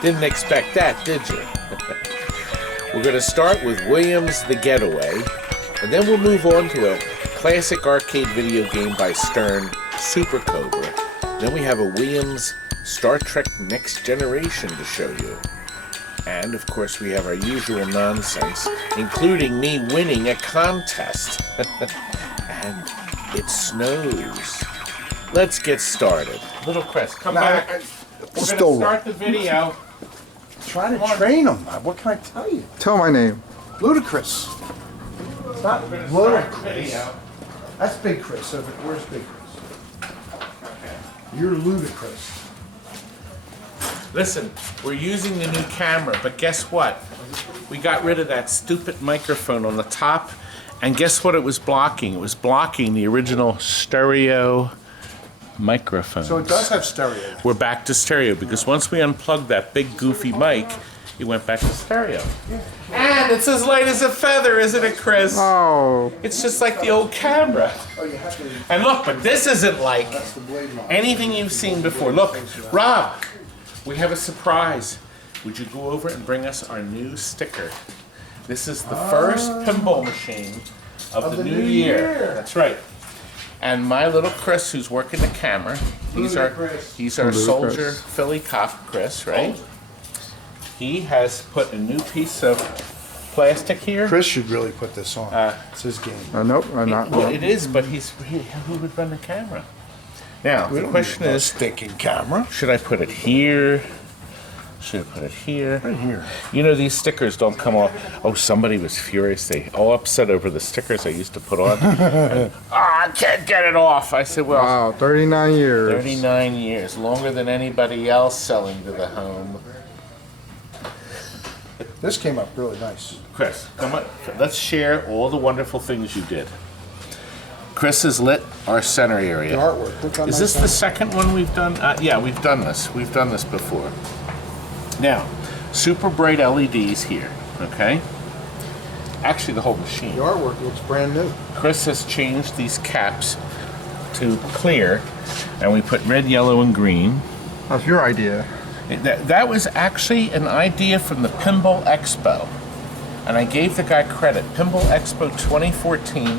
Didn't expect that, did you? We're going to start with Williams the Getaway, and then we'll move on to a classic arcade video game by Stern, Super Cobra. Then we have a Williams Star Trek Next Generation to show you. And, of course, we have our usual nonsense, including me winning a contest. And it snows. Let's get started. Little Chris, come back. We're going to start the video. Trying to train them. What can I tell you? Tell my name. Ludicrous. It's not ludicrous. That's Big Chris. Where's Big Chris? Okay. You're ludicrous. Listen, we're using the new camera, but guess what? We got rid of that stupid microphone on the top, and guess what it was blocking? It was blocking the original stereo microphone. So it does have stereo. We're back to stereo, because once we unplugged that big goofy mic, it went back to stereo. And it's as light as a feather, isn't it, Chris? Oh. It's just like the old camera. And look, but this isn't like anything you've seen before. Look, Rob, we have a surprise. Would you go over and bring us our new sticker? This is the first pinball machine of the new year. That's right. And my little Chris, who's working the camera, he's our soldier Philly cop, Chris, right? He has put a new piece of plastic here. Chris should really put this on. It's his game. Nope, I'm not. Well, it is, but who would run the camera? Now, the question is, stinking camera. should I put it here? Should I put it here? Right here. You know, these stickers don't come off. Oh, somebody was furious. They all upset over the stickers I used to put on. I can't get it off. I said, well, Wow, 39 years. 39 years, longer than anybody else selling to the home. This came up really nice. Chris, come on. Let's share all the wonderful things you did. Chris has lit our center area. The artwork. Look how Is nice this that the is. second one we've done? Yeah, we've done this. We've done this before. Now, super bright LEDs here, okay? Actually, the whole machine. The artwork looks brand new. Chris has changed these caps to clear, and we put red, yellow, and green. That's your idea. That was actually an idea from the Pinball Expo, and I gave the guy credit. Pinball Expo 2014,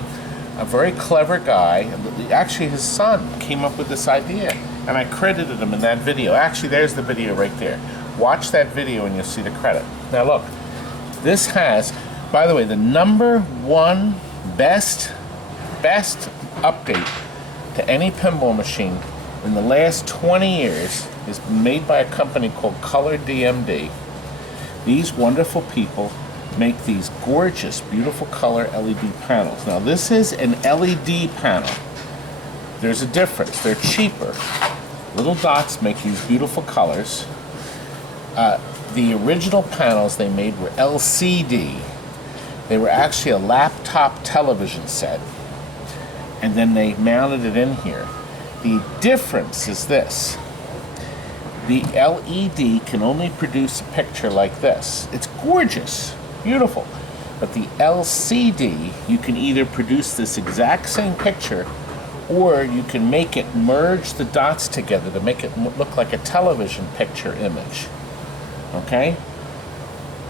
a very clever guy. Actually, his son came up with this idea, and I credited him in that video. Actually, there's the video right there. Watch that video and you'll see the credit. Now look, this has, by the way, the #1 best update to any pinball machine in the last 20 years is made by a company called Color DMD. These wonderful people make these gorgeous, beautiful color LED panels. Now this is an LED panel. There's a difference. They're cheaper. Little dots make these beautiful colors. The original panels they made were LCD. They were actually a laptop television set, and then they mounted it in here. The difference is this. The LED can only produce a picture like this. It's gorgeous, beautiful. But the LCD, you can either produce this exact same picture, or you can make it merge the dots together to make it look like a television picture image. Okay?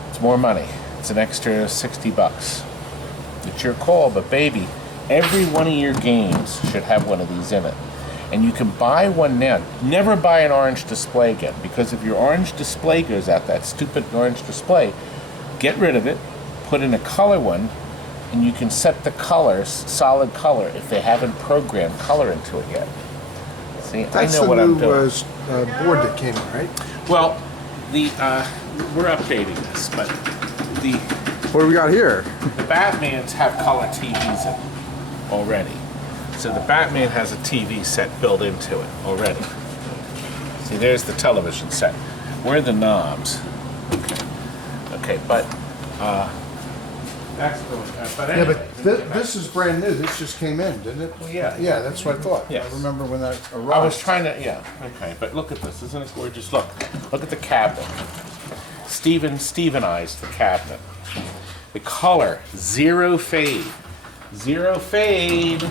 It's more money. It's an extra 60 bucks. It's your call, but baby, every one of your games should have one of these in it. And you can buy one now. Never buy an orange display again, because if your orange display goes out, that stupid orange display, get rid of it, put in a color one, and you can set the colors, solid color, if they haven't programmed color into it yet. See, That's I know what I'm doing. That's the new board that came in, right? Well, we're updating this, but the What do we got here? Batmans have color TVs in them already. So the Batman has a TV set built into it already. See, there's the television set. Where are the knobs? Okay, but that's the. But Yeah, anyway, but this is brand new. This just came in, didn't it? Well, yeah. Yeah, that's what I thought. Yes. I remember when that arrived. I was trying to, yeah, okay, but look at this, isn't it gorgeous? Look at the cabinet. Stevenized the cabinet. The color, zero fade. Zero fade.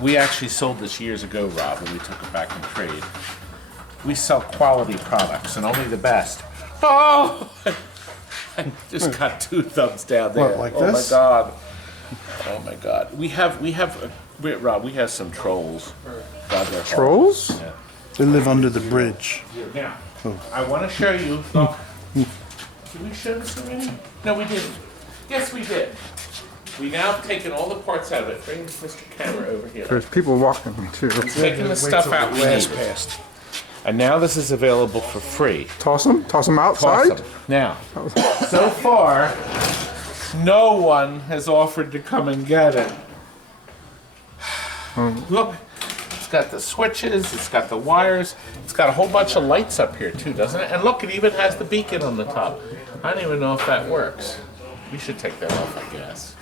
We actually sold this years ago, Rob, and we took it back in trade. we sell quality products and only the best. Oh! I just got 2 thumbs down there. What, like oh this? my god. Oh my god. Rob, we have some trolls. God, they're Trolls? horrible. Yeah. They live under the bridge. Now, I want to show you. Look. Did we show this already? No, we didn't. Yes, we did. We now have taken all the parts out of it. Bring Mr. Camera over here. There's people walking too. Taking the stuff out we need. Passed. And now this is available for free. Toss them outside. Awesome. Now, so far, no one has offered to come and get it. Look, it's got the switches, it's got the wires, it's got a whole bunch of lights up here too, doesn't it? And look, it even has the beacon on the top. I don't even know if that works. We should take that off, I guess.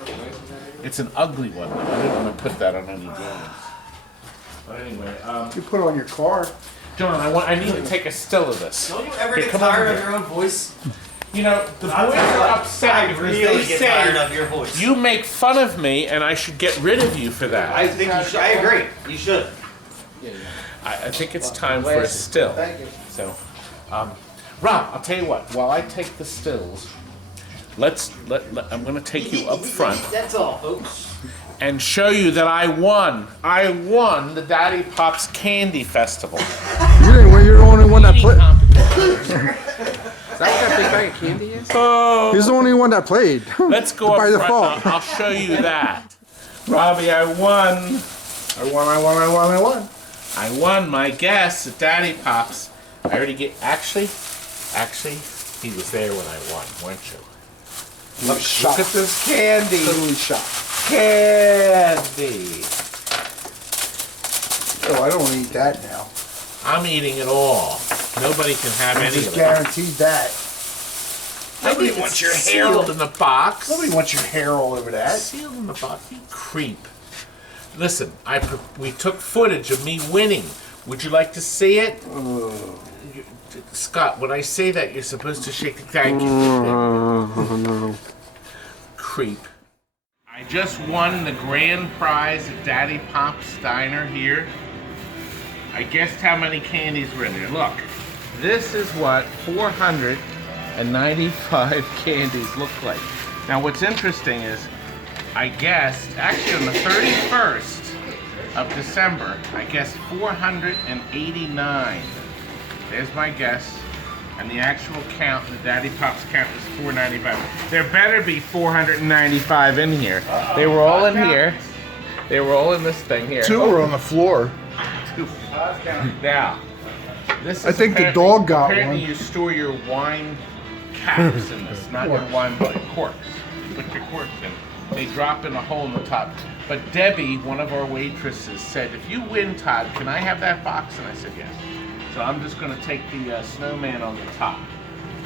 It's an ugly one. I didn't want to put that on any games. But anyway, You put it on your car. John, I need to take a still of this. Don't you ever Here, get come tired over of here. your own voice? You know, the boys are upset I because really they get tired say of your voice. you make fun of me and I should get rid of you for that. I think you should. I agree. You should. I think it's time for a still. Thank you. So, Rob, I'll tell you what. While I take the stills, I'm going to take you up front That's all, folks. and show you that I won. I won the Daddy Pops Candy Festival. You didn't win. You're the only one that Eating played. competition. Is that what that big bag of candy is? Oh, He's the only one that played. let's go up By front. default. I'll show you that. Robbie, I won. I won. I won my guess at Daddy Pops. I already get. Actually, he was there when I won, weren't you? Look at this candy. Totally shocked. Candy. Oh, I don't want to eat that now. I'm eating it all. Nobody can have I any just of it. guaranteed that. Nobody wants wants your your hair sealed on- in the box. Nobody wants your hair all over that. Sealed in the box, you creep. Listen, we took footage of me winning. Would you like to see it? Scott, when I say that, you're supposed to shake the thank you. No. Creep. I just won the grand prize at Daddy Pop's Diner here. I guessed how many candies were in there. Look, this is what 495 candies look like. Now what's interesting is, I guessed, actually on the 31st of December, I guessed 489. There's my guess. And the actual count, the Daddy Pops count is 495. There better be 495 in here. They were all in here. They were all in this thing here. 2 were on the floor. Now, this is I think the apparently- dog got apparently one. you store your wine caps in this, not your wine bottle corks. You put your corks in. They drop in a hole in the top. But Debbie, one of our waitresses, said, if you win, Todd, can I have that box? And I said, yes. So I'm just going to take the snowman on the top,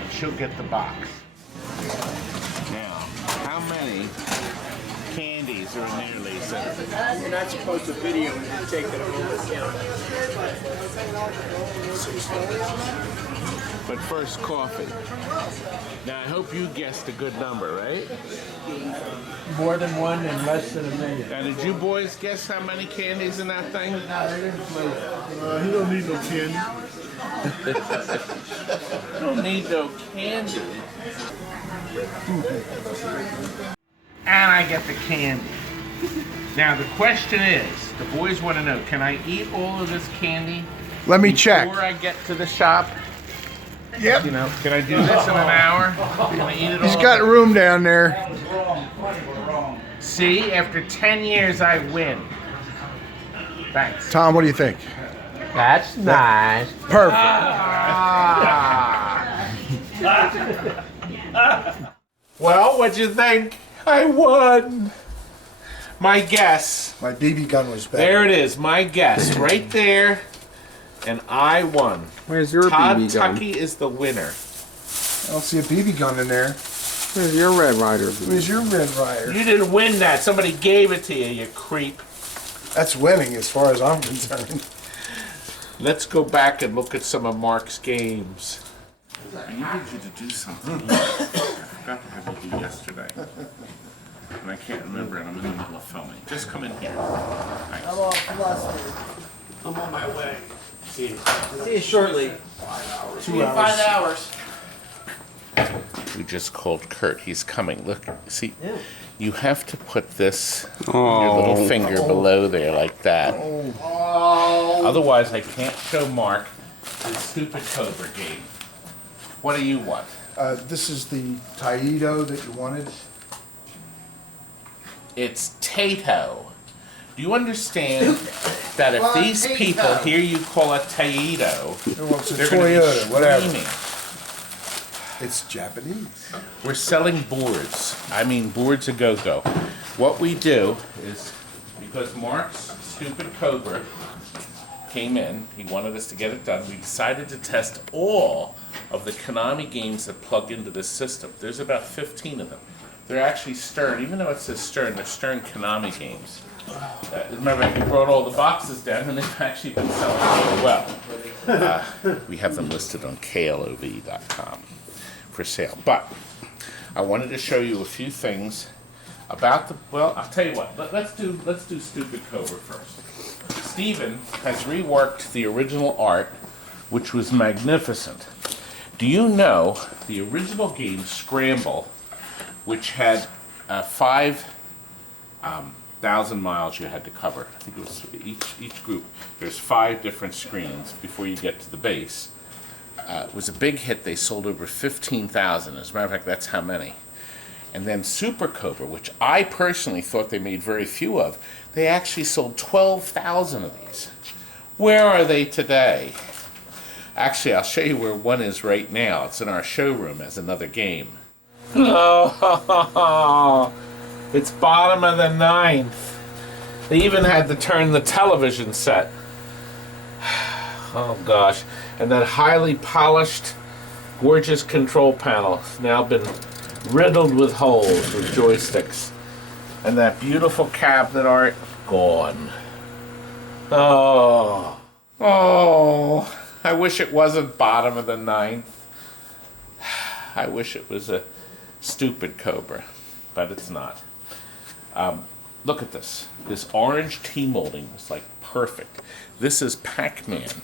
and she'll get the box. Now, how many candies are in there, Lisa? You're not supposed to video when you take it over the counter. But first, coffee. Now, I hope you guessed a good number, right? More than one and less than a million. Now, did you boys guess how many candies in that thing? No, they didn't play. He don't need no candy. I don't need no candy. And I get the candy. Now, the question is, the boys want to know, can I eat all of this candy Let me check. before I get to the shop? Yep. You know, can I do this in an hour? Can I eat it all? He's got room down there. See, after 10 years, I win. Thanks. Tom, what do you think? That's nice. Perfect. Well, what'd you think? I won. My guess. My BB gun was better. There it is, my guess, right there. And I won. Where's your Todd BB gun? Tucky is the winner. I don't see a BB gun in there. Where's your Red Rider? Where's your Red Rider? You didn't win that. Somebody gave it to you, you creep. That's winning as far as I'm concerned. Let's go back and look at some of Mark's games. I needed you to do something. I forgot to have you do yesterday. And I can't remember, and I'm in the middle of filming. Just come in here. Thanks. I'm on my way. See you shortly. 2 hours. hours. We just called Kurt. He's coming. Look, see, you have to put this your Oh. little finger below there like that. Oh. Otherwise, I can't show Mark his stupid Cobra game. What do you want? This is the Taito that you wanted. It's Tato. Do you understand that if these people hear you call it Taito, Well, it's a they're going to be Toyota, whatever. screaming? It's Japanese. We're selling boards. I mean, boards a go-go. What we do is, because Mark's stupid Cobra came in, he wanted us to get it done, we decided to test all of the Konami games that plug into this system. There's about 15 of them. They're actually Stern, even though it says Stern, they're Stern Konami games. Remember, we brought all the boxes down, and they've actually been selling really well. We have them listed on klov.com for sale. But I wanted to show you a few things about the. Well, I'll tell you what. Let's do Stupid Cobra first. Steven has reworked the original art, which was magnificent. Do you know the original game Scramble, which had 5,000 miles you had to cover? I think it was each group. There's 5 different screens before you get to the base. It was a big hit. They sold over 15,000. As a matter of fact, that's how many. And then Super Cobra, which I personally thought they made very few of, they actually sold 12,000 of these. Where are they today? Actually, I'll show you where one is right now. It's in our showroom as another game. Oh, it's bottom of the 9th. They even had to turn the television set. Oh gosh. And that highly polished, gorgeous control panel has now been riddled with holes with joysticks. And that beautiful cabinet art, gone. Oh. Oh. I wish it wasn't bottom of the 9th. I wish it was a stupid Cobra, but it's not. Look at this. This orange T-molding is like perfect. This is Pac-Man. Is it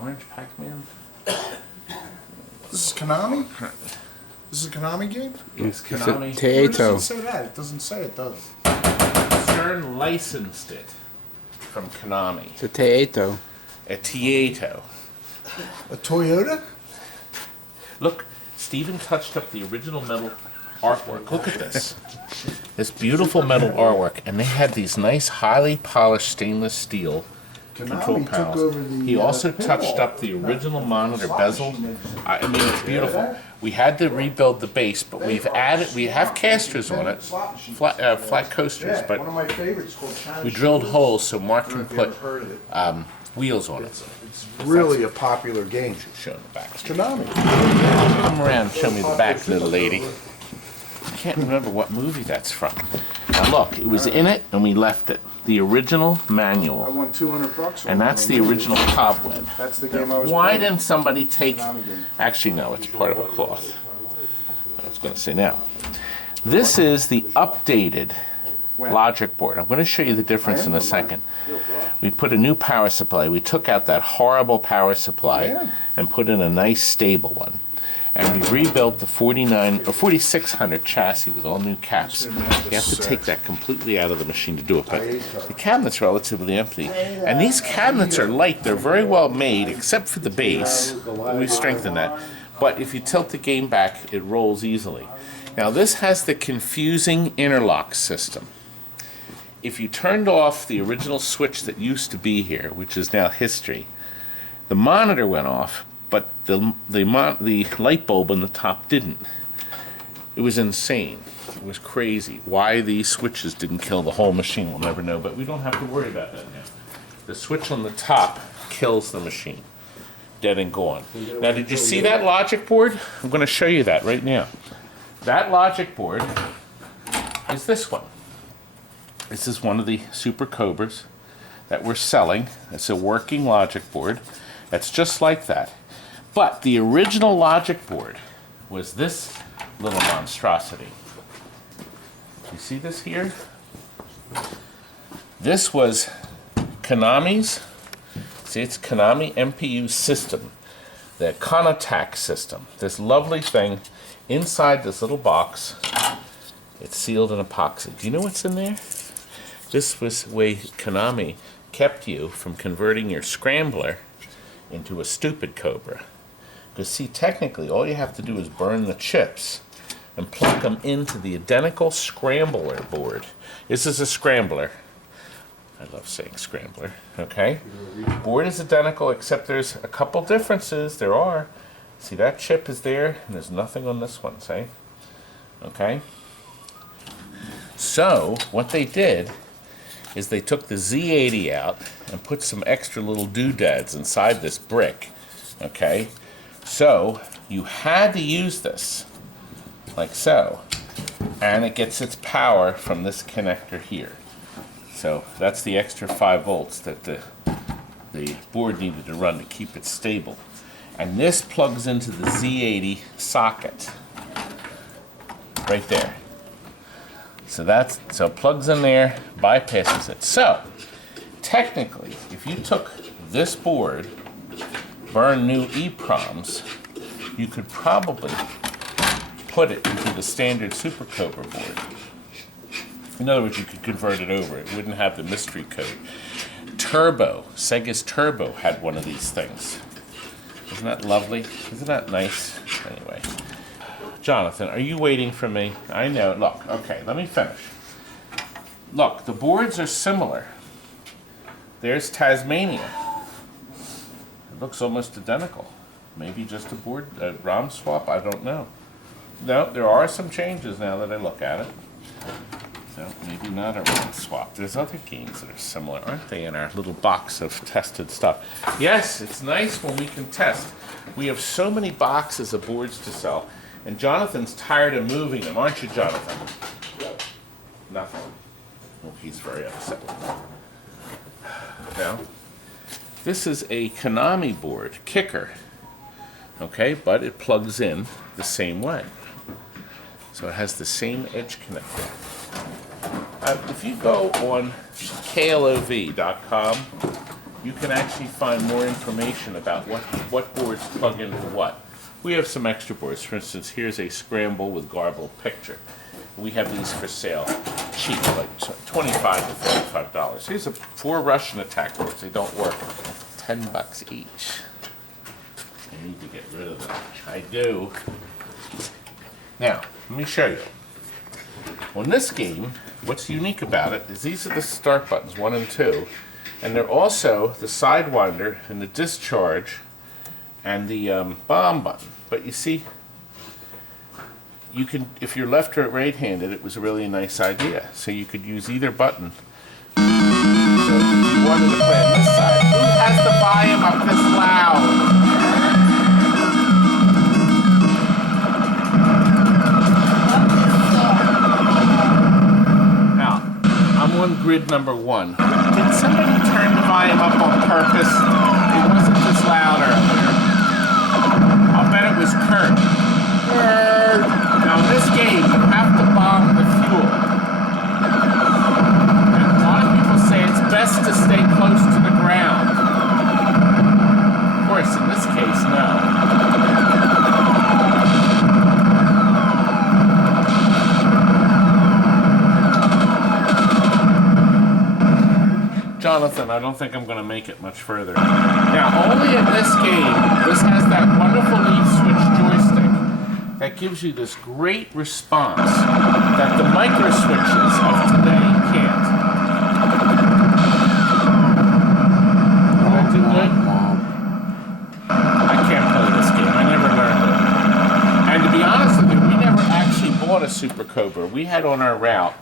orange Pac-Man? This is Konami? This is a Konami game? It's It's a Konami. Where Taito. does it say that? It doesn't say it, does it? Stern licensed it from Konami. It's a Taito. A Tieto. A Toyota? Look, Steven touched up the original metal artwork. Look at this. This beautiful metal artwork. And they had these nice, highly polished stainless steel control Konami took panels. over the, He also pinball. touched up the original monitor bezel. I mean, it's beautiful. We had to rebuild the base, but we have casters on it, flat coasters, Yeah, but one of my favorites called China we drilled Shoes. holes so Mark I don't know can if you put ever heard of it. wheels on it. It's really a popular game. Show in the back. Konami. Come around and show me the back, little lady. I can't remember what movie that's from. Now look, it was in it and we left it. The original I manual. won $200. And that's the original cobweb. That's the game I was Why playing. didn't somebody take... Konami game. Actually, no, it's part of a cloth. I was going to say now. This is the updated logic board. I'm going to show you the difference in a second. We put a new power supply. We took out that horrible power supply and put in a nice stable one. And we rebuilt the 4600 chassis with all new caps. You have to take that completely out of the machine to do it, but the cabinet's relatively empty. And these cabinets are light. They're very well made, except for the base. We strengthened that. But if you tilt the game back, it rolls easily. Now this has the confusing interlock system. If you turned off the original switch that used to be here, which is now history, the monitor went off, but the light bulb on the top didn't. It was insane. It was crazy. Why these switches didn't kill the whole machine, we'll never know, but we don't have to worry about that now. The switch on the top kills the machine. Dead and gone. Now, did you see that logic board? I'm going to show you that right now. That logic board is this one. This is one of the Super Cobras that we're selling. It's a working logic board. That's just like that. But the original logic board was this little monstrosity. You see this here? This was Konami's See, it's Konami MPU system, the Conatac system. This lovely thing inside this little box. It's sealed in epoxy. Do you know what's in there? This was the way Konami kept you from converting your scrambler into a stupid Cobra. Because see, technically, all you have to do is burn the chips and plug them into the identical scrambler board. This is a scrambler. I love saying scrambler, okay? Board is identical, except there's a couple differences. There are. See, that chip is there, and there's nothing on this one, see? Okay? So, what they did is they took the Z80 out and put some extra little doodads inside this brick, okay? So, you had to use this, like so, and it gets its power from this connector here. So that's the extra 5 volts that the board needed to run to keep it stable. And this plugs into the Z80 socket right there. So it plugs in there, bypasses it. So technically, if you took this board, burn new EPROMs, you could probably put it into the standard Super Cobra board. In other words, you could convert it over. It wouldn't have the mystery code. Turbo, Sega's Turbo had one of these things. Isn't that lovely? Isn't that nice? Anyway. Jonathan, are you waiting for me? I know. Look, okay, let me finish. Look, the boards are similar. There's Tasmania. It looks almost identical. Maybe just a ROM swap, I don't know. No, there are some changes now that I look at it. So maybe not a ROM swap. There's other games that are similar, aren't they, in our little box of tested stuff? Yes, it's nice when we can test. We have so many boxes of boards to sell, and Jonathan's tired of moving them, aren't you, Jonathan? Nothing. Oh, he's very upset. Now, this is a Konami board, Kicker. Okay, but it plugs in the same way. So it has the same edge connector. If you go on klov.com, you can actually find more information about what boards plug into what. We have some extra boards. For instance, here's a scramble with garbled picture. We have these for sale, cheap, like $25 to $35. Here's 4 Russian attack boards. They don't work. $10 each. I need to get rid of them. I do. Now, let me show you. On this game, what's unique about it is these are the start buttons, 1 and 2, and they're also the sidewinder and the discharge and the bomb button. But you see, you can, if you're left or right-handed, it was a really nice idea. So you could use either button. So if you wanted to play on this side, who has the volume up this loud? I'm on grid number 1. Did somebody turn the volume up on purpose? It wasn't this loud earlier. I'll bet it was Kurt. Now in this game, you have to bomb the fuel. And a lot of people say it's best to stay close to the ground. Of course, in this case, no. Jonathan, I don't think I'm going to make it much further. Now, only in this game, this has that wonderful lead switch joystick that gives you this great response that the micro switches of today can't. Did I do good? I can't play this game. I never learned it. And to be honest with you, we never actually bought a Super Cobra. We had on our route.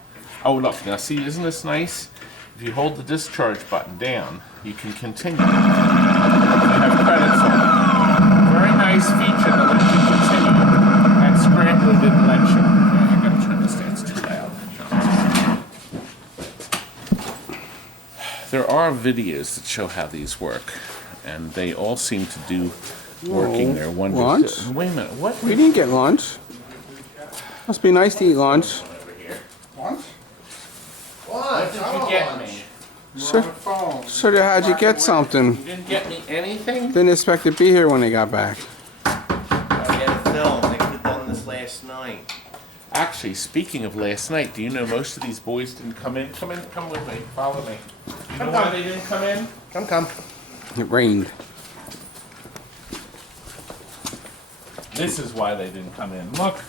Oh, look. Now, see, isn't this nice? If you hold the discharge button down, you can continue. You have credits on it. Very nice feature that lets you continue. And Scrambler didn't let you. I gotta turn this down, it's too loud. There are videos that show how these work, and they all seem to do working there. Lunch? Wait a minute, what? We didn't get lunch. Must be nice to eat lunch. Lunch? What did you get me? So, on the phone. so how'd you get something? You didn't get me anything? Didn't expect to be here when they got back. I got a film. They could have done this last night. Actually, speaking of last night, do you know most of these boys didn't come in? Come with me. Follow me. You know why they didn't come in? Come. It rained. This is why they didn't come in. Look.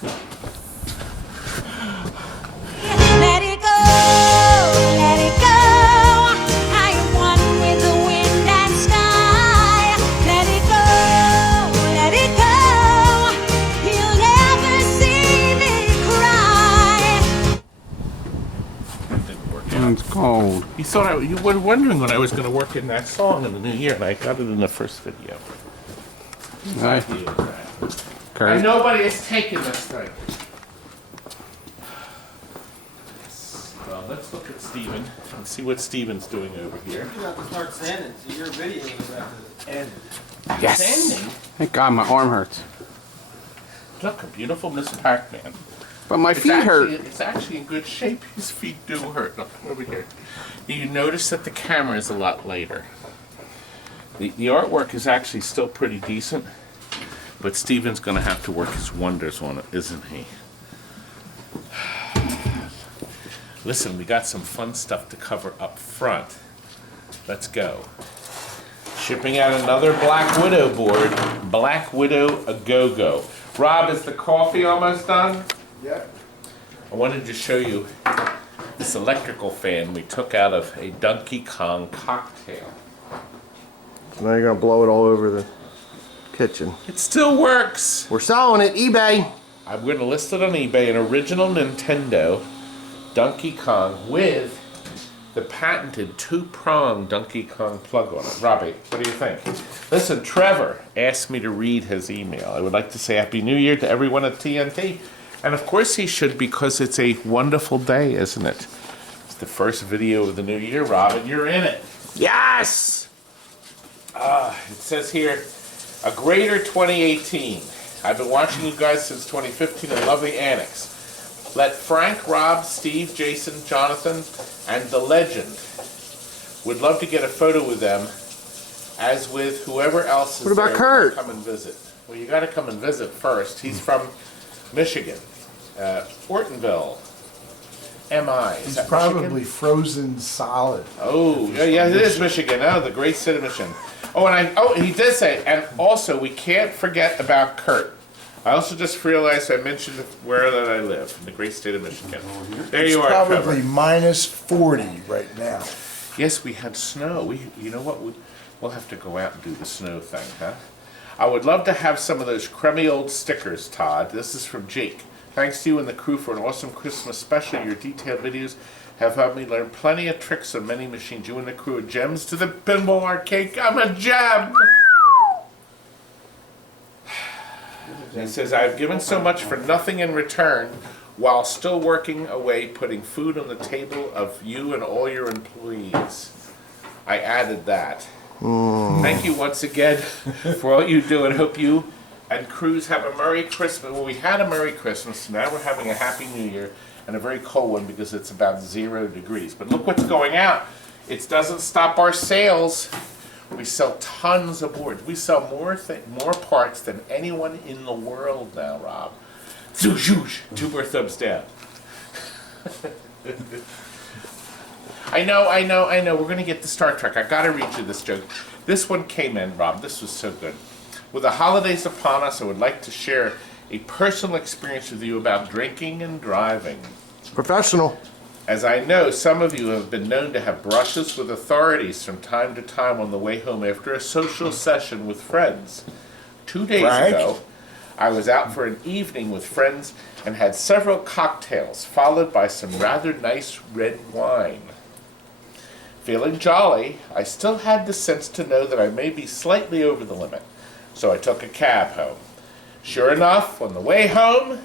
Let it go, let it go. I am one with the wind and sky. Let it go, let it go. You'll never see me cry. That didn't work out. It's cold. You were wondering when I was going to work in that song in the new year, and I got it in the first video. Hi, And Kurt. nobody is taking this thing. Well, let's look at Steven and see what Steven's doing over here. You have to start sending, so your video is about to end. Yes. Sending? Thank God my arm hurts. Look, a beautiful Miss Pac-Man. But my feet hurt. It's actually in good shape. His feet do hurt. Look, over here. You notice that the camera is a lot later. The artwork is actually still pretty decent, but Steven's going to have to work his wonders on it, isn't he? Listen, we got some fun stuff to cover up front. Let's go. Shipping out another Black Widow board. Black Widow a go-go. Rob, is the coffee almost done? Yep. I wanted to show you this electrical fan we took out of a Donkey Kong cocktail. Now you're gonna blow it all over the kitchen. It still works. We're selling it, eBay. I'm going to list it on eBay, an original Nintendo Donkey Kong with the patented two-prong Donkey Kong plug on it. Robbie, what do you think? Listen, Trevor asked me to read his email. I would like to say Happy New Year to everyone at TNT. And of course he should, because it's a wonderful day, isn't it? It's the first video of the new year, Robin. You're in it. Yes! It says here, a greater 2018. I've been watching you guys since 2015 and love the annex. Let Frank, Rob, Steve, Jason, Jonathan, and the legend. Would love to get a photo with them, as with whoever else is What about there Kurt? to come and visit. Well, you got to come and visit first. He's from Michigan, Ortonville. MI. Is It's that probably Michigan? frozen solid. Oh, yeah, it is Michigan. Oh, the great state of Michigan. Oh, he did say, and also we can't forget about Kurt. I also just realized I mentioned where that I live, in the great state of Michigan. There you It's are, probably Trevor. minus 40 right now. Yes, we had snow. You know what? We'll have to go out and do the snow thing, huh? I would love to have some of those crummy old stickers, Todd. This is from Jake. Thanks to you and the crew for an awesome Christmas special. Your detailed videos have helped me learn plenty of tricks on many machines. You and the crew are gems to the pinball arcade. I'm a gem! He says, I've given so much for nothing in return while still working away, putting food on the table of you and all your employees. I added that. Thank you once again for all you do, and hope you and crews have a Merry Christmas. Well, we had a Merry Christmas, now we're having a Happy New Year, and a very cold one because it's about 0 degrees. But look what's going out. It doesn't stop our sales. We sell tons of boards. We sell more parts than anyone in the world now, Rob. Zoosh, 2 more thumbs down. I know. We're going to get to Star Trek. I got to read you this joke. This one came in, Rob. This was so good. With the holidays upon us, I would like to share a personal experience with you about drinking and driving. Professional. As I know, some of you have been known to have brushes with authorities from time to time on the way home after a social session with friends. 2 days Frank? ago, I was out for an evening with friends and had several cocktails, followed by some rather nice red wine. Feeling jolly, I still had the sense to know that I may be slightly over the limit, so I took a cab home. Sure enough, on the way home,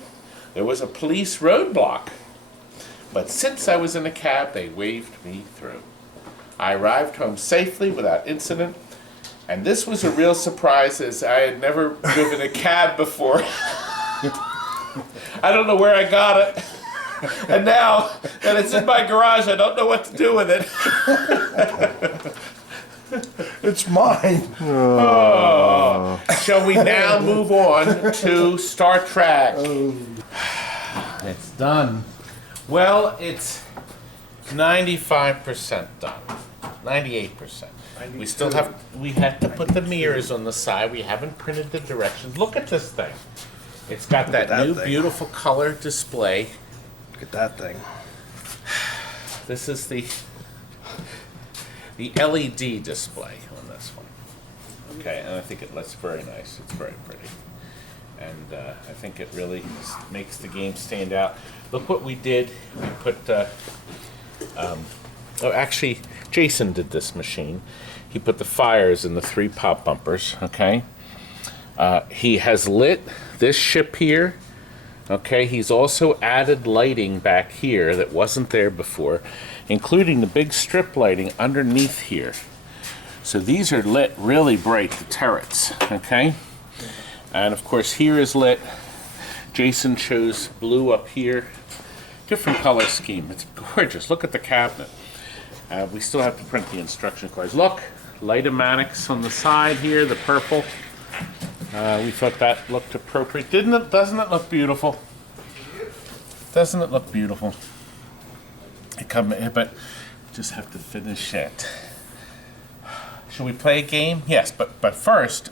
there was a police roadblock. But since I was in a cab, they waved me through. I arrived home safely without incident, and this was a real surprise as I had never driven a cab before. I don't know where I got it. And now that it's in my garage, I don't know what to do with it. It's mine. Shall we now move on to Star Trek? It's done. Well, it's 95% done. 98%. We still we had to put the mirrors on the side. We haven't printed the directions. Look at this thing. It's got that new beautiful color display. Look at that thing. This is the LED display on this one. Okay, and I think it looks very nice. It's very pretty. And I think it really makes the game stand out. Look what we did. We put, actually, Jason did this machine. He put the fires in the 3 pop bumpers, okay? He has lit this ship here, okay? He's also added lighting back here that wasn't there before, including the big strip lighting underneath here. So these are lit really bright, the turrets, okay? And of course here is lit. Jason chose blue up here. Different color scheme. It's gorgeous. Look at the cabinet. We still have to print the instruction cards. Look, lightomatics on the side here, the purple. We thought that looked appropriate. Didn't it? Doesn't it look beautiful? Doesn't it look beautiful? But just have to finish it. Should we play a game? Yes, but first,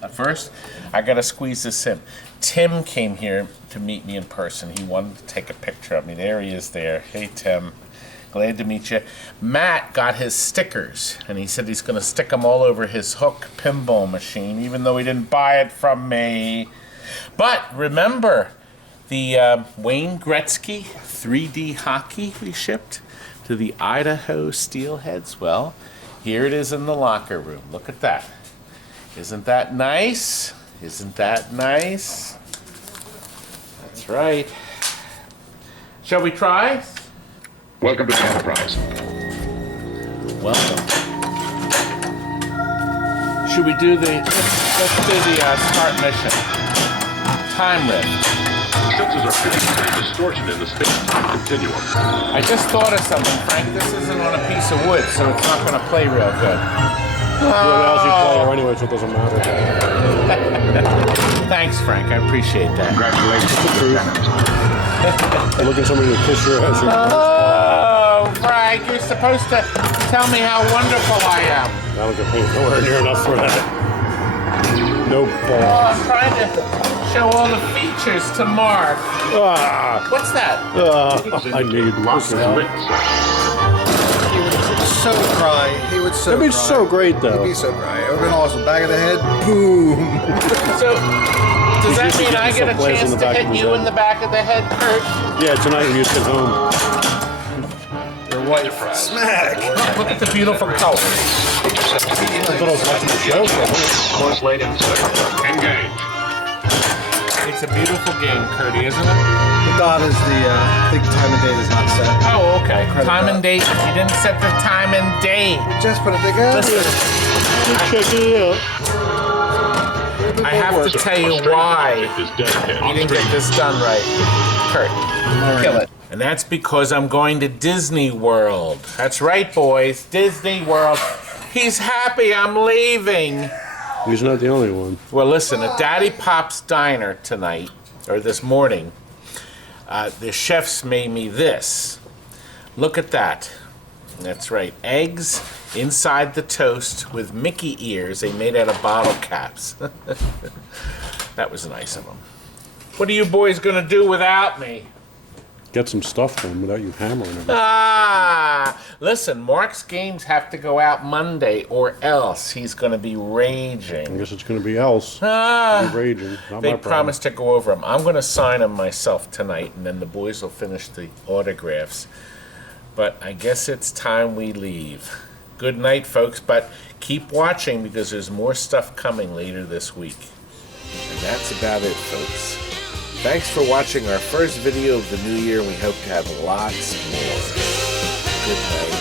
I gotta squeeze this in. Tim came here to meet me in person. He wanted to take a picture of me. There he is there. Hey, Tim. Glad to meet you. Matt got his stickers, and he said he's gonna stick them all over his Hook pinball machine, even though he didn't buy it from me. But remember, the Wayne Gretzky 3D hockey we shipped to the Idaho Steelheads? Well, here it is in the locker room. Look at that. Isn't that nice? Isn't that nice? That's right. Shall we try? Welcome to the Enterprise. Welcome. Should we do let's do the start mission. Time rift. Sensors are picking up a distortion in the space-time continuum. I just thought of something, Frank. This isn't on a piece of wood, so it's not going to play real good. You're a lousy player anyway, so it doesn't matter. Thanks, Frank. I appreciate that. Congratulations. Look at somebody to kiss your ass. Oh, Frank, you're supposed to tell me how wonderful I am. I don't get paid nowhere near enough for that. No Oh, balls. I'm trying to show all the features to Mark. What's that? I need Lots of lit. He would so cry. He would so It'd be cry. so great, though. He'd be so cry. It would have been awesome. Back of the head, boom. So, does that usually mean I getting get a some plays in chance the to back hit of his you head. in the back of the head, Kurt? Yeah, tonight when you sit home. Your wife. Smack. Look at the beautiful colors. I thought I was watching the show. Course laid in Engage. It's a beautiful game, Curdy, isn't it? The dot is I think time and date is not set. Oh, okay. Credit Time card. and date. You didn't set the time and date. Just put it together. Listen, Check it out. I have to tell you why Is dead ahead. you didn't get this done right. Kurt, kill it. And that's because I'm going to Disney World. That's right, boys. Disney World. He's happy I'm leaving. He's not the only one. Well, listen, at Daddy Pop's Diner tonight, or this morning, the chefs made me this. Look at that. That's right. Eggs inside the toast with Mickey ears they made out of bottle caps. That was nice of them. What are you boys going to do without me? Get some stuff done without you hammering him. Listen, Mark's games have to go out Monday or else he's going to be I raging. guess it's going to be else. Be raging. Not They my problem. promised to go over them. I'm going to sign them myself tonight, and then the boys will finish the autographs. But I guess it's time we leave. Good night, folks, but keep watching because there's more stuff coming later this week. And that's about it, folks. Thanks for watching our first video of the new year. We hope to have lots more. Good night.